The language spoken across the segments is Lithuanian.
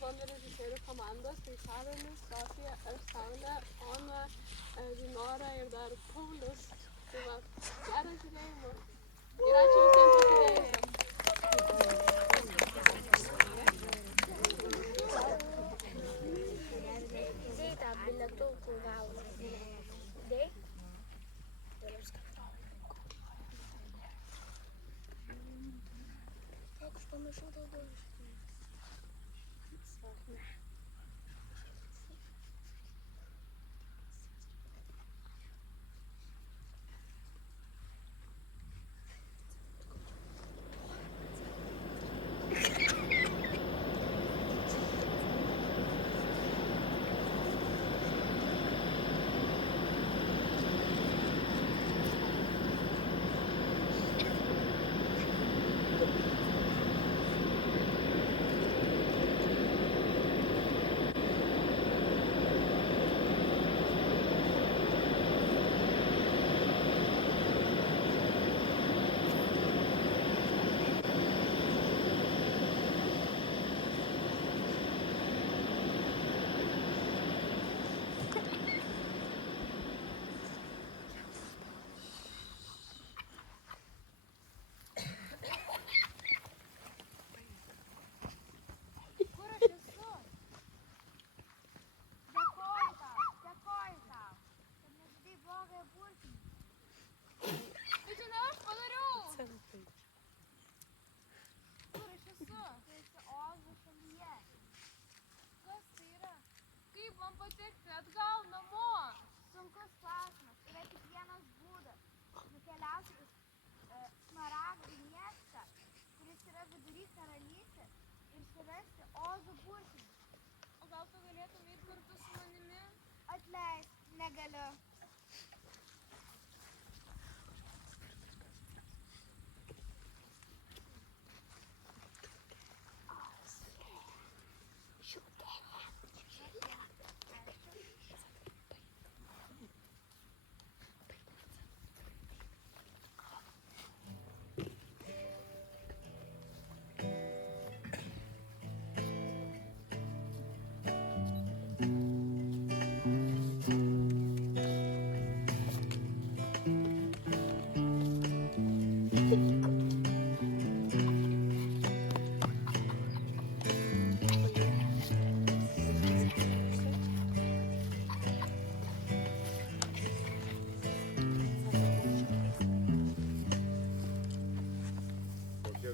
bando režisierių komandos, tai Saronis, Sofija, aš Saulė, Ona, Vinora ir dar Paulius. Tai va, gerą žiūrėjimą. Ir ačiū visiems prisidėjusiems. Zita, bilietų gauna. Dei? Aš pamiršau daugiau. Patekti atgal namo. Sunkus klausimas. Yra tik vienas būdas. Nukeliauti į Smaragdų miestą, kuris yra vidury karalystės, ir surasti Ozo burtinį. O gal tu galėtum eiti kartu su manimi? Atleisk, negaliu.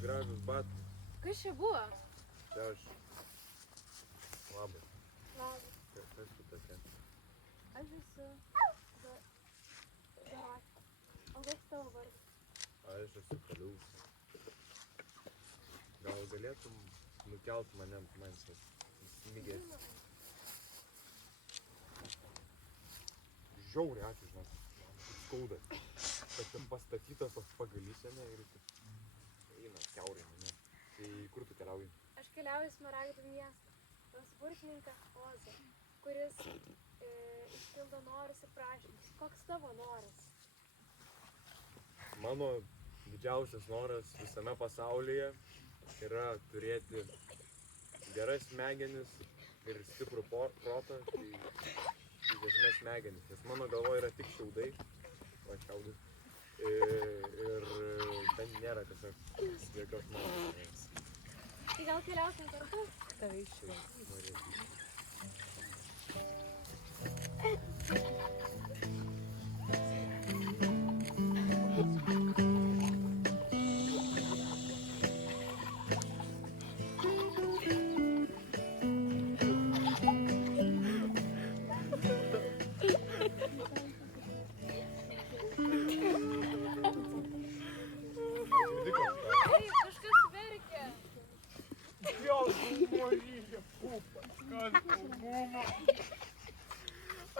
Gražus batai. Kas čia buvo? Tai aš. Labas. Labas. Kas tu tokia? Aš esu Dorotė. O koks tavo vardas? Aš esu Kaliaus. Gal galėtum nukelt mane ant manęs smigės? Žiauriai ačiū, žinok. Man skauda. Kad čia pastatyta tos pagalysene ir eina kiaurai mane. Tai kur tu keliauji? Aš keliauju į Smaragdų miestą. Pas burtininką Ozą, kuris išpildo norus ir prašymus. Koks tavo noras? Mano didžiausias noras visame pasaulyje yra turėti geras smegenis ir stiprų protą, tai iš esmės smegenis, nes mano galvoje yra tik šiaudai, ir ten nėra tiesiog jokios nuomonės. Tai gal keliausim kartu? Tave išėjau.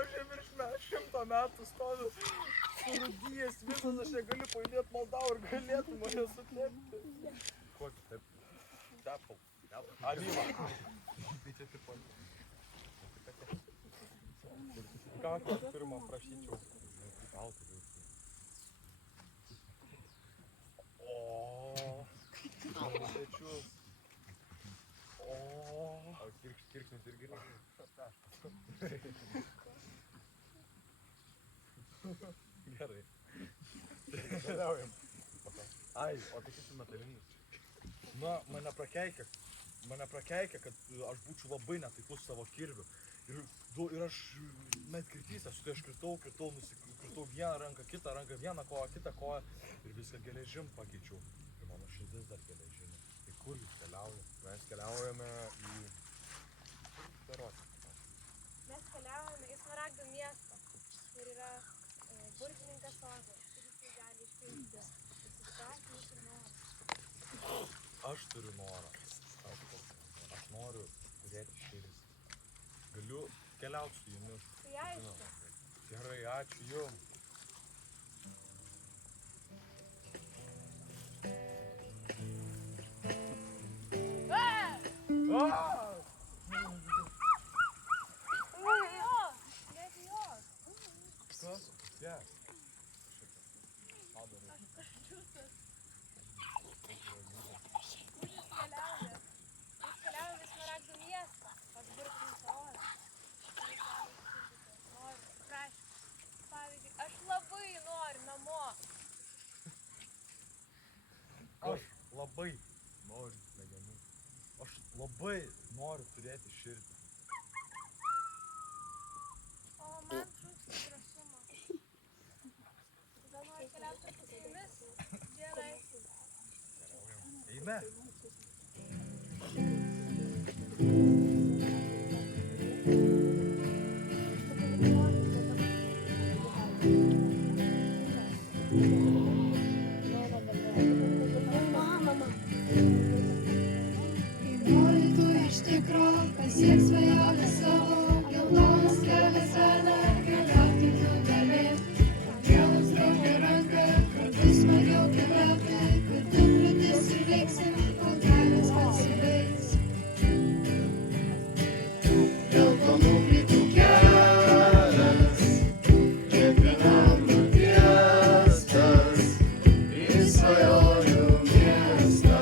Aš jau virš 100 metų stoviu surūdijęs visas, aš negaliu pajudėti, maldau, ir galėtų mane sutepti. Kokį taip? Tepal. Alyva. Tai čia tipo... Ką pirmą prašyčiau? Gal turiu. Pečius. Ok. Kirksnis irgi. Gerai. Keliaujam. Ai, o tai kaip su metalinis? Na, mane prakeikė, kad aš būčiau labai netaikus savo kirviu. Ir aš medkirtys esu, tai aš kritau vieną ranką, kitą ranką, vieną koją, kitą koją ir viską geležim pakeičiau. Ir mano širdis dar geležinė. Tai kur jūs keliaujate? Mes keliaujame į Berotą. Mes keliaujame į Smaragdų miestą, kur yra burtininkas sodas, ir jisai gali išpildyti įsistatymus ir norus. Aš turiu norą. Aš noriu turėti širdį. Galiu keliauti su jumis. Tai aišku. Gerai, ačiū jums. Nebijok. Kas? Yes. Keliaujame į Smaragdų miestą, pas burtininką sodą. Pavyzdžiui, aš labai noriu namo. Aš labai noriu smegenų. Aš labai noriu turėti širdį. O man trūksta drąsumo. Gal nori keliauti su jumis? Gerai. Eime. Nori tu iš tikro, pasiek svajonę savo, geltonas kelias veda, keliauti tu gali. Pakėlus draugę ranką, kartu smagiau keliauti, kartu kliūtis įveiksim, kol kelias pasibaigs. Geltonų plytų kelias, kiekvienam nutiestas, į svajonių miestą.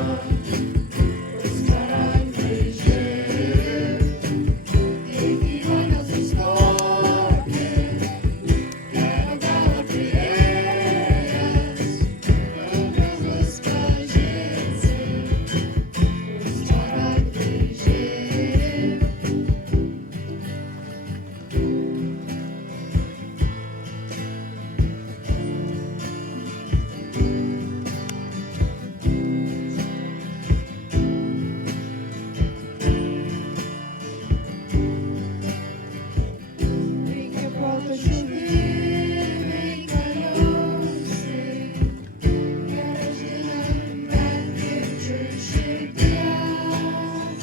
Reikia proto širdį, galiausiai gerą žinią perkeičiu širdies.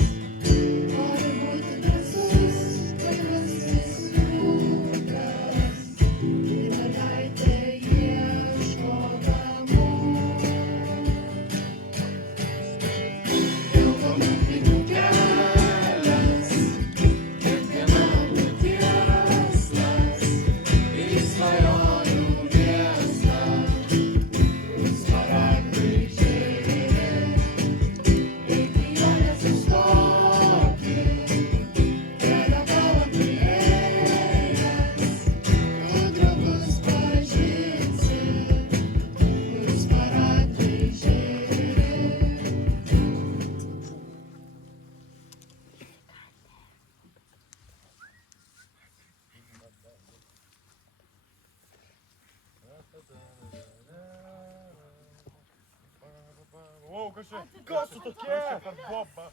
Noriu būti drąsus, paprastas rūkas, ir mergaitė ieško namų. Geltonų plytų kelias, kiekvienam nutiestas, į svajonių miestą. Smaragdai žėri, iki jo nesustoti, kelio galą priėjęs, tu draugus pažinsi, kur smaragdai žėri. O, kas čia? Kas tu tokie? Kas čia per boba?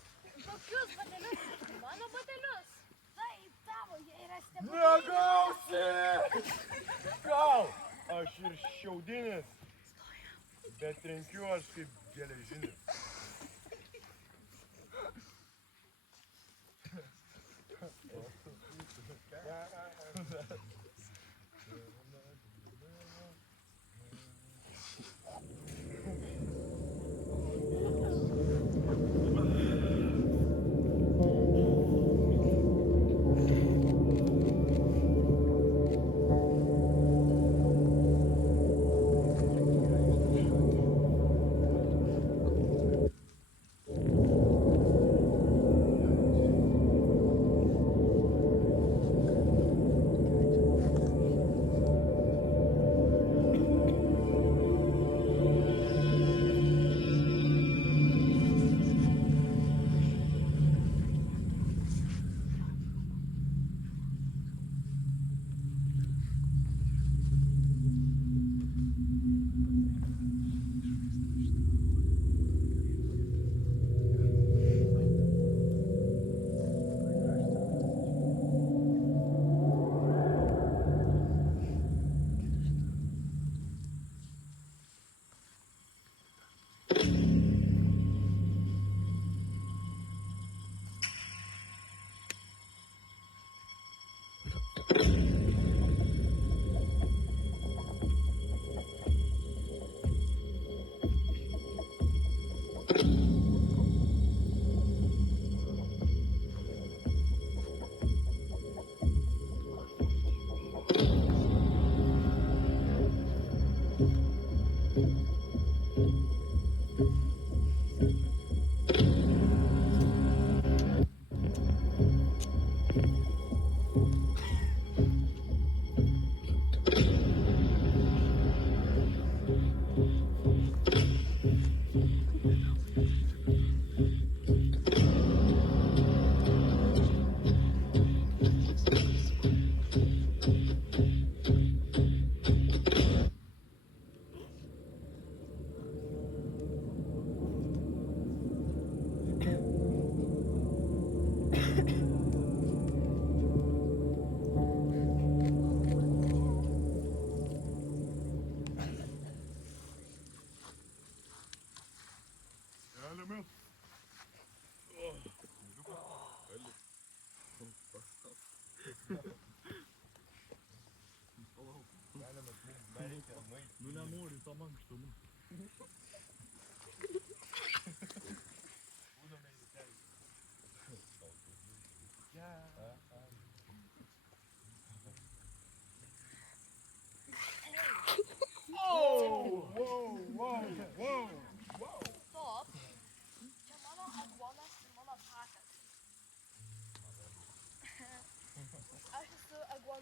Tokius batelius. Mano batelius. Taip, tavo, jie yra stebuklingi. Negausi! Gal? Aš ir šiaudinis, bet trenkiu aš kaip geležinis.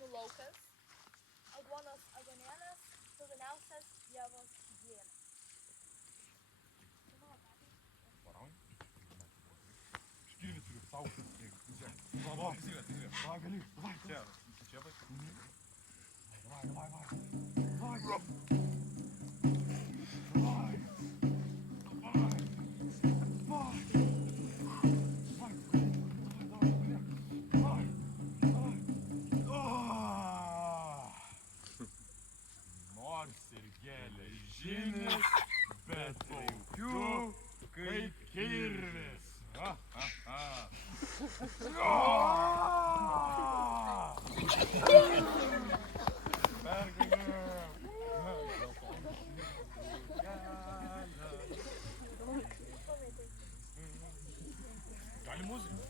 Aguonų laukas, aguonos agonėlės, rudeniausias Dievos gėlės. Škirvį turiu, saugoti. Va, gali, davai. Čia va. Nors ir geležinis, bet plaukiu kaip kirvis. Gali muziką.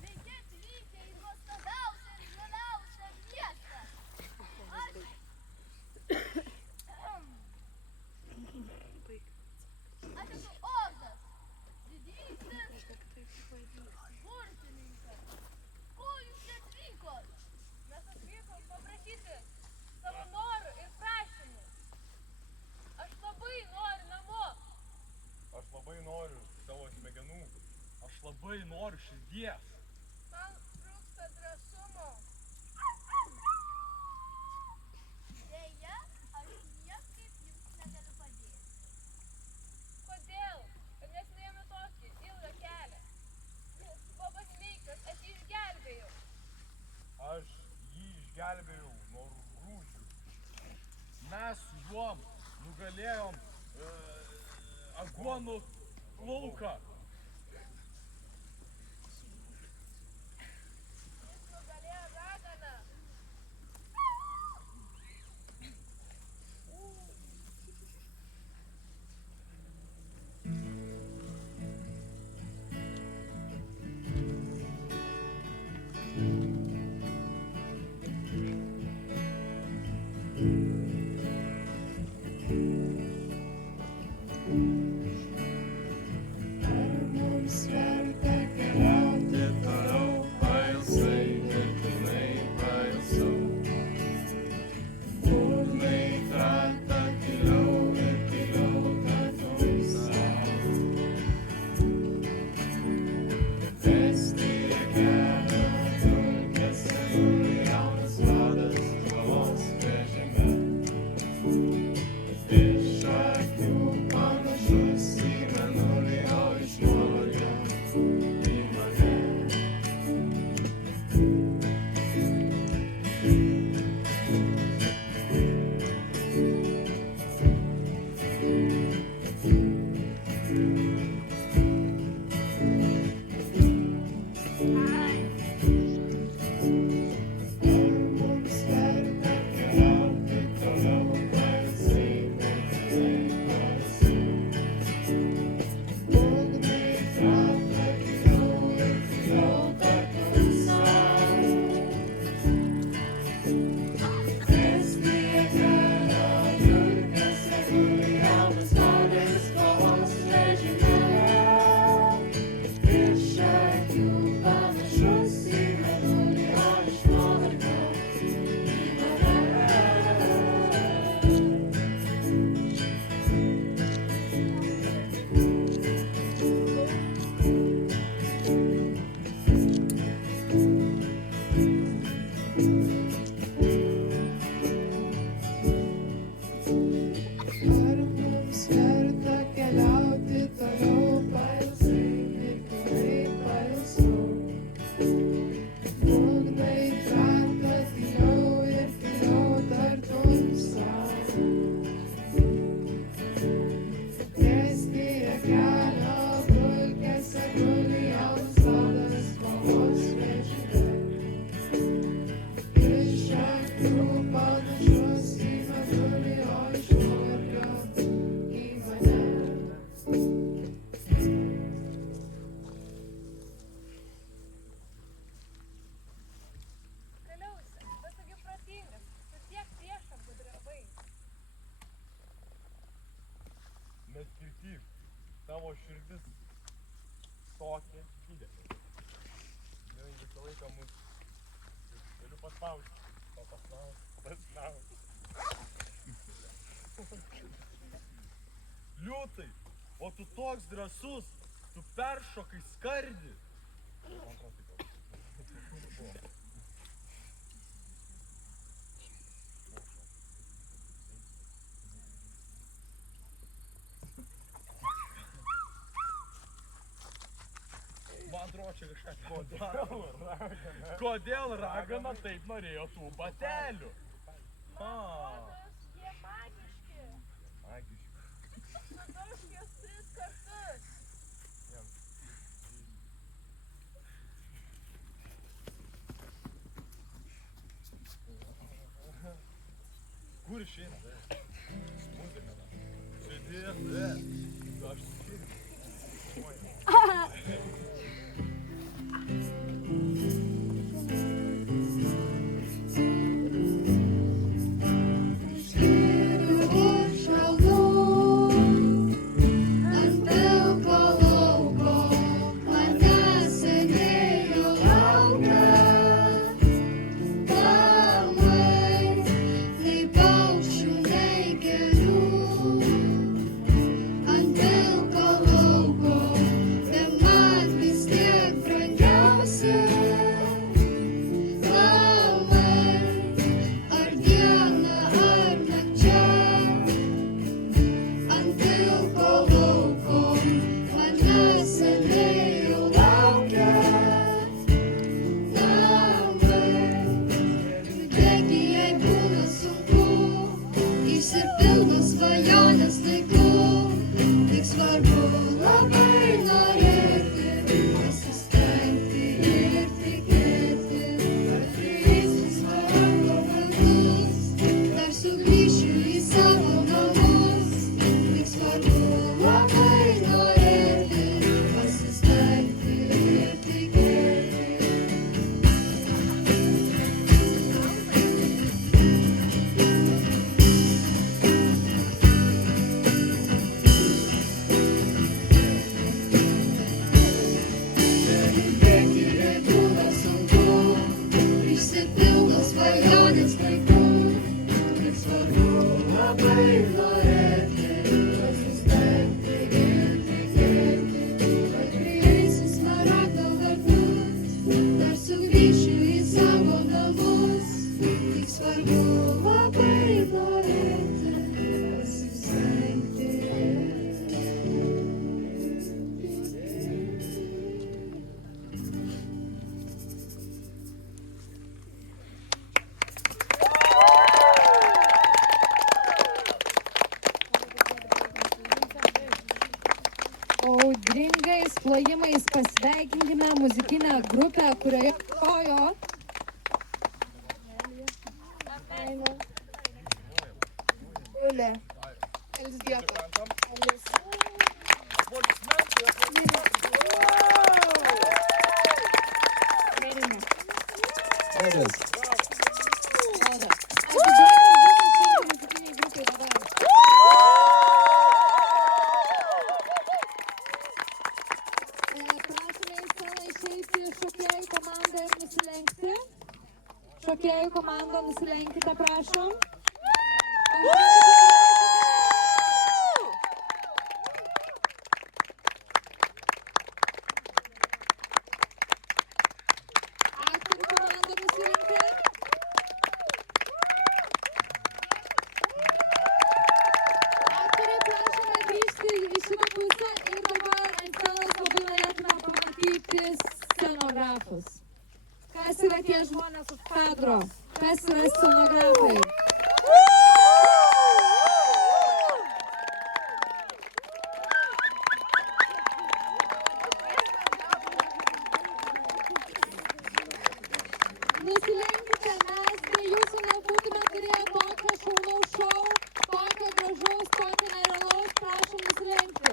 Sveiki atvykę į nuostabiausią ir žaliausią miestą. Aš esu Ozas, didysis burtininkas. Ko jūs čia atvykot? Mes atvykom paprašyti savo norų ir prašymų. Aš labai noriu namo. Aš labai noriu savo smegenų. Aš labai noriu širdies. Man trūksta drąsumo. Deja, aš niekaip jums negaliu padėti. Kodėl? Kad mes nuėjome tokį ilgą kelią. Bobas Meikas, aš jį išgelbėjau. Aš jį išgelbėjau nuo rūšių. Mes su juom nugalėjom aguonų lauką. Jis nugalėjo raganą. Ar mums verta keliauti toliau, pailsai, mirtinai pailsau. Būgnai krata tyliau ir tyliau ta tamsa. Vesti kelią dulkėse, jaunas vadas galvos vežime. Iš akių panašu neskirtyk. Tavo širdis tokia didelė. Jinai visą laiką mus galiu paspausti. Pasnausti. Liūtai, o tu toks drąsus, tu peršokai skardį. Man atrodo, čia kažką Kodėl ragana taip norėjo tų batelių? Rodos, jie magiški. Magiški. Nudaužk juos 3 kartus. Kur išeina? Muzika. Sėdėt, aš skiriu. Audringais plojimais pasveikinkime muzikinę grupę, kurioje grojo Julė, Elzbieta, šokėjų komanda nusilenkite, prašom. Aktorių komanda nusilenkė. Aktoriai, prašome grįžti į šitą pusę ir dabar ant scenos labai norėtume pamatyti scenografus. Kas yra tie žmonės už kadro? Kas yra scenografai? Nusilenkite, mes be jūsų nebūtume turėję tokio šaunaus šou, tokio gražaus, tokio nerealaus, prašom nusilenkti.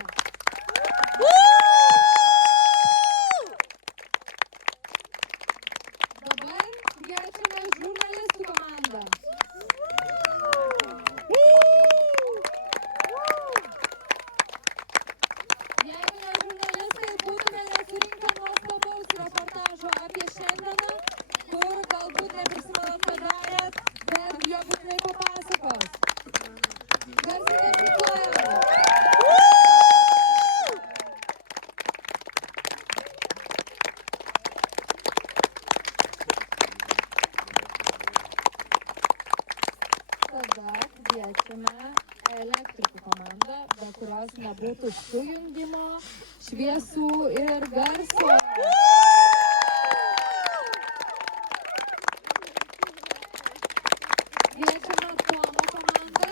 Dabar kviečiame žurnalistų komandą. nebūtų sujungimo, šviesų ir garso. Kviečiame Tomo komandą,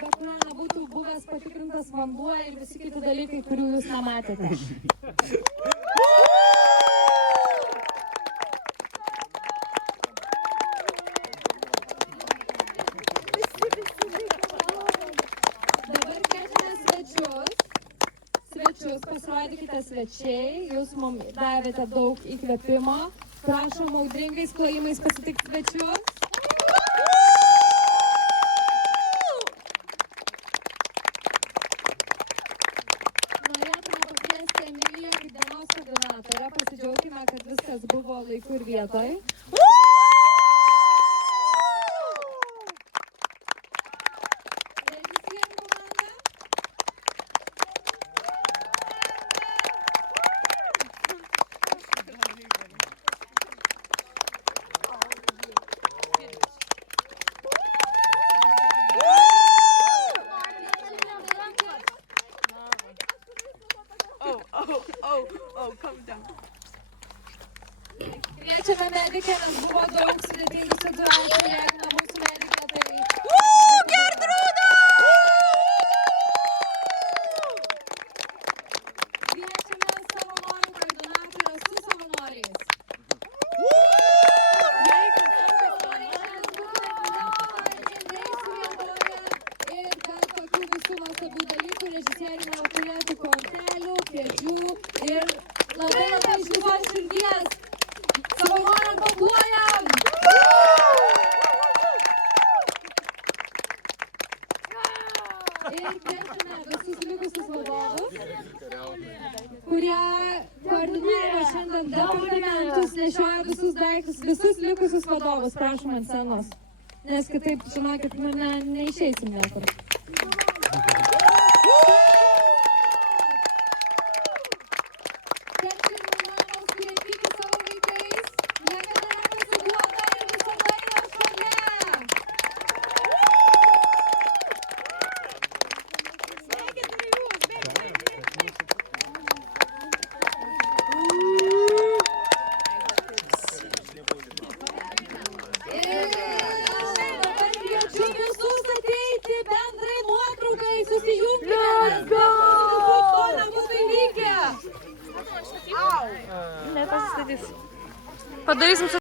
be kurio nebūtų buvęs patikrintas vanduo ir visi kiti dalykai, kurių jūs nematėte. Dabar kviečiame svečius, pasirodykite svečiai, jūs mums davėte daug įkvėpimo. Prašom audringais plojimais pasitikti svečius. Norėtume pakviesti Emiliją kaip dienos koordinatorę. Pasidžiaugime, kad viskas buvo laiku ir vietoj. Režisierių komanda. Kviečiame medikę, nes buvo daug sudėtingų situacijų, jeigu nebūtų medikė, tai... Gertrūda! Kviečiame savanorių koordinatorę su savanoriais. Ir kad tokių visų nuostabių dalykų režisieriai neturėtų kortelių, kėdžių ir labai iš visos širdies. Savanoriam paplojam! Ir kviečiame visus likusius vadovus, kurie koordinuoja šiandien departamentus, nešioja visus daiktus, visus likusius vadovus, prašom ant scenos. Nes kitaip, žinokit, neišeisim niekur. Padarysim